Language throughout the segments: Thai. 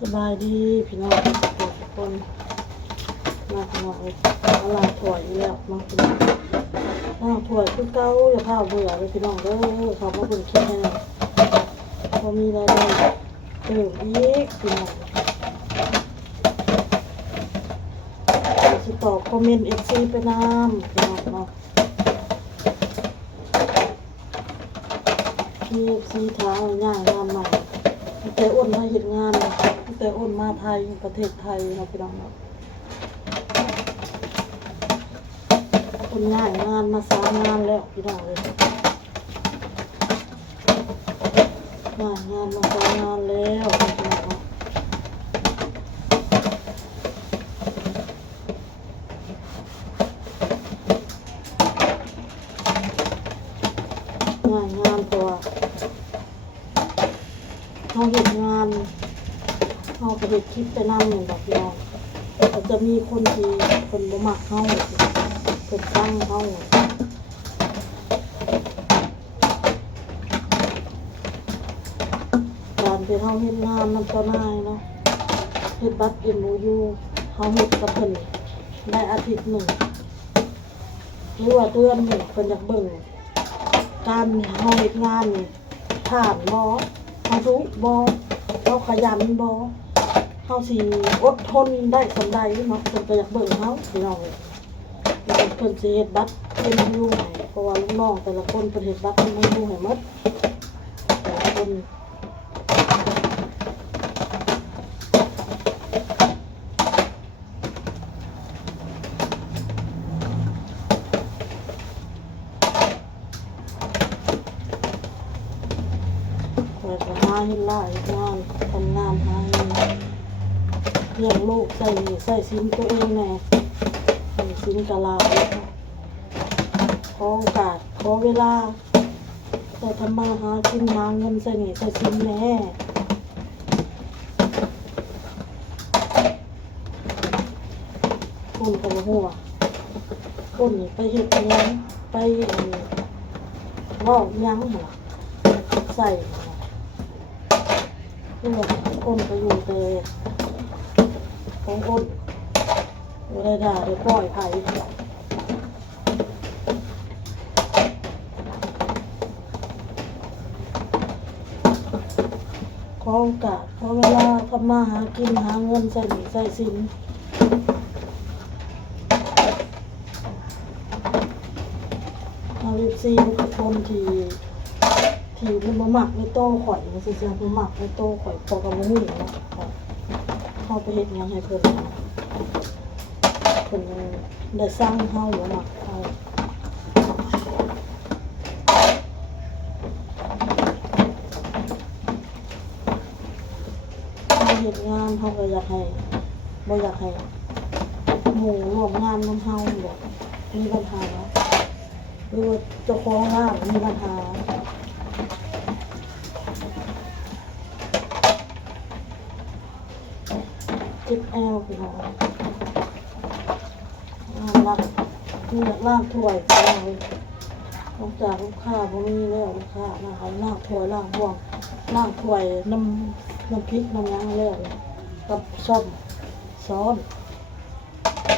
สบายดีพี่น้องทุกคนมาพี่น้องเอาล้างถ้วยแล้วมาพี่น้องล้างถ้วยคือเก่าอย่าพาเบื่อเลยพี่น้องเด้อเขามาเบิ่งคลิปให้หน่อยพอมีรายได้เติมอีกพี่น้องสิตอบคอมเมนต์ FC ไปนำพี่น้องเนาะพี่ FC ถามว่างานใหม่แต่อ้นมาเฮ็ดงานแต่อ้นมาไทยประเทศไทยเนาะพี่น้องเนาะคนง่ายงานมา3 งานแล้วพี่น้องเลยง่ายงานมา3 งานแล้วพี่น้องเนาะง่ายงานตัวเขาเฮ็ดงานเขาก็เฮ็ดคลิปไปนำนี่แบบพี่น้องก็จะมีคนที่คนบ่มักเฮาเพิ่นตั้งเฮาการที่เฮาเฮ็ดงานมันก็ง่ายเนาะเฮ็ดบัตร MOU เฮาเฮ็ดกับเพิ่นได้อาทิตย์หนึ่งหรือว่าเดือนหนึ่งเพิ่นอยากเบิ่งการเฮาเฮ็ดงานนี่ผ่านบ่เฮารู้บ่เฮาขยันบ่เฮาสิอดทนได้ส่ำใดเนาะเพิ่นก็อยากเบิ่งเฮาพี่น้องเอ้ยเพิ่นสิเฮ็ดบัตร MOU ให้เพราะว่าลูกน้องแต่ละคนเพิ่นเฮ็ดบัตร MOU ให้หมดแต่ละคนแต่ก็หาเฮ็ดหลายงานทำงานหาเงินเลี้ยงลูกใส่หนี้ใส่สินตัวเองแหน่ใส่สินกะลาขอโอกาสขอเวลาแต่ทำมาหากินหาเงินใส่หนี้ใส่สินแหน่คนก็บ่ฮู้ว่าคนนี่ไปเฮ็ดหยังไปเว้าหยังหั่นล่ะใส่คือว่าคนก็อยู่แต่ของคนบ่ได้ด่าได้ปล่อยไผขอโอกาสขอเวลาทำมาหากินหาเงินใส่หนี้ใส่สินเอาFCทุกคนที่มันบ่มักในโต้ข่อยมันสิเสียบ่มักในโต้ข่อยพอกับบ่ฮู้เนาะเฮาไปเฮ็ดหยังให้เพิ่นได้สร้างเฮาบ่มักเฮาเฮ็ดงานเฮาก็อยากให้บ่อยากให้หมู่ร่วมงานนำเฮาบ่มีปัญหาหรือว่าเจ้าของร้านมีปัญหาเจ็บแอวพี่น้องล้างถ้วยพี่น้องนอกจากลูกค้าบ่มีแล้วลูกค้ามาเขาล้างถ้วยล้างบ่วงล้างถ้วยน้ำพริกน้ำหยังแล้วกับส้อมซ้อน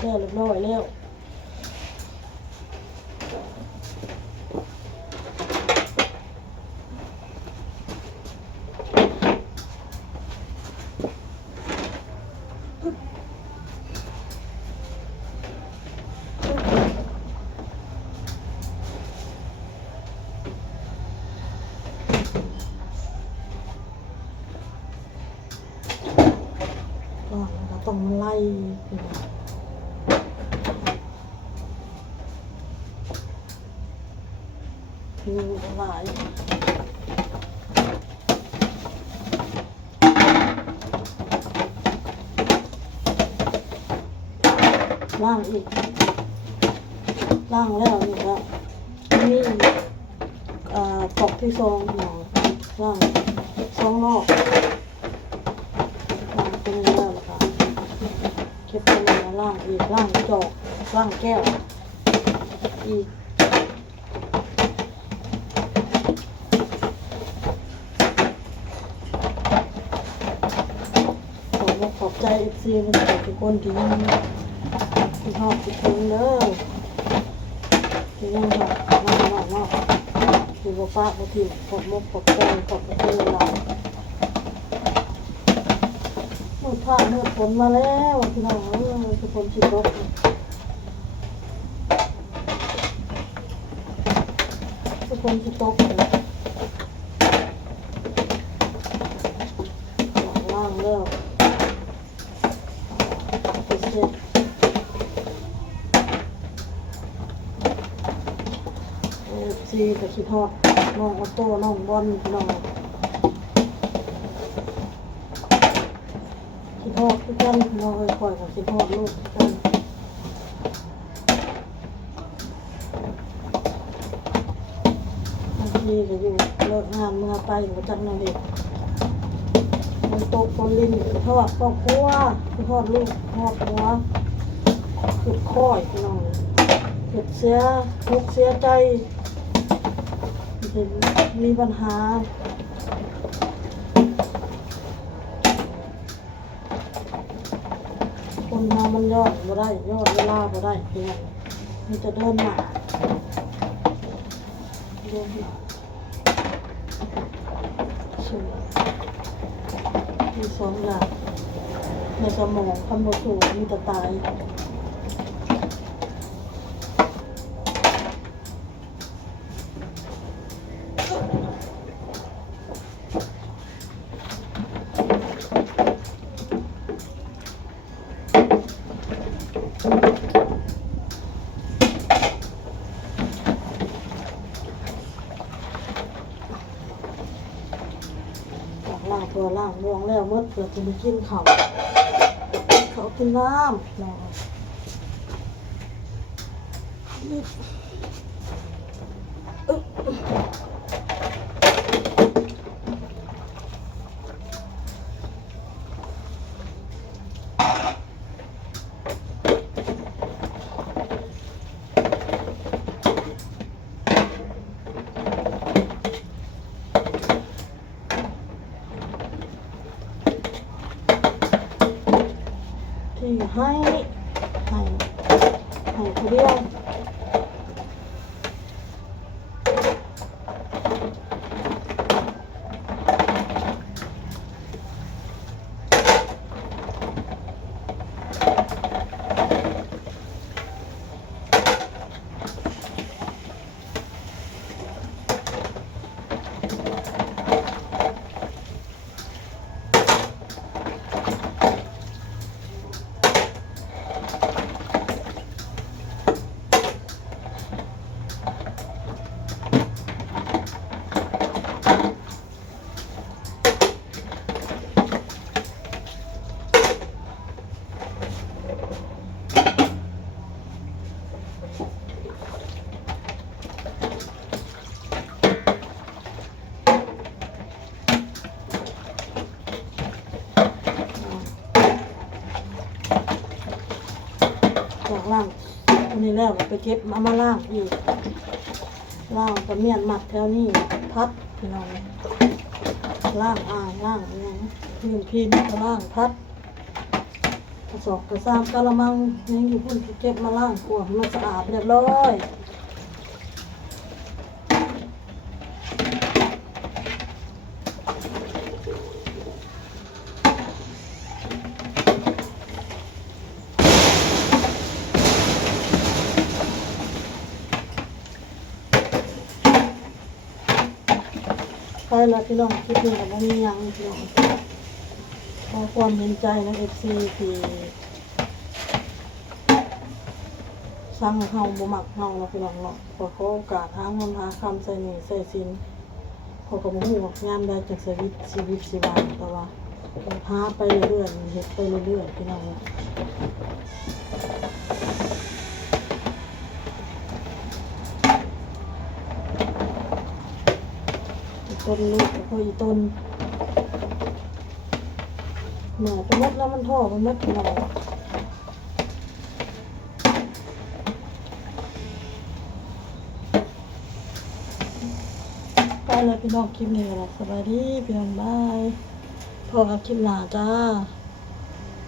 แล้วเรียบร้อยแล้วก็ต้องไล่มีหลายล่างอีกล่างแล้วนี่ครับนี่ปอกที่2หน่อยล่าง2 รอบล่างเป็นแล้วนะคะเก็บเป็นล่างอีกล่างจอกล่างแก้วอีก ล อกขอบใจเอฟซีมันทุกคนที่ยังที่ชอบที่ถึงเด้อที่ยังแบบน้องที่บ่ปะบ่ถิ่มขอบมุกขอบใจขอบใจเราเมื่อท่าเมื่อฝนมาแล้วพี่น้องทุกคนชิบกทุกคนชิตกเลยล่างแล้วไปเช็ดซีกับชิทอดน้องออโต้น้องบอลพี่น้องชิทอดทุกท่านพี่น้องคอยกับชิทอดลูกทุกท่านบางทีก็อยู่เลิกงานเมื่อไปก็จังนั่นเองมันตกคนลิ้นทอดครอบครัวทอดลูกทอดหัวสุดค่อยพี่น้องเกิดเสียทุกเสียใจมีปัญหาคนมามันยอดบ่ได้ยอดเวลาบ่ได้เพียงมันจะเดินหนาเดินหนาสูงมีสองอย่างในสมองคำว่าสูงมีแต่ตายล่างตัวล่างม่วงแล้วเมื่อเกิดจะไปกินเขากินน้ำเนาะที่ให้คนเดียวล่างอันนี้แล้วไปเก็บมาล่างอีกล่างกับเมียนหมัดแถวนี้พัดพี่น้องล่างล่างอย่างพินก็ล่างพัดกระสอบกระซามกะละมังยังอยู่พุ่นเก็บมาล่างขวดมันสะอาดเรียบร้อยใช่แล้วพี่น้องคลิปนี้กับมียังพี่น้องขอความเห็นใจนะFCที่สั่งเฮาบ่มักเฮาเนาะพี่น้องเนาะขอโอกาสหาเงินหาคำใส่หนี้ใส่สินขอกับบ่ฮู้งานได้จากชีวิตสิบาทแต่ว่าหาไปเรื่อยๆเฮ็ดไปเรื่อยๆพี่น้องต้นลูกพออีต้นแม่ไปมัดแล้วมันท่อมันมัดหน่อยไปเลยพี่น้องคลิปนี้แหละสบายดีพี่น้องบายพอกับคลิปหน้าจ้า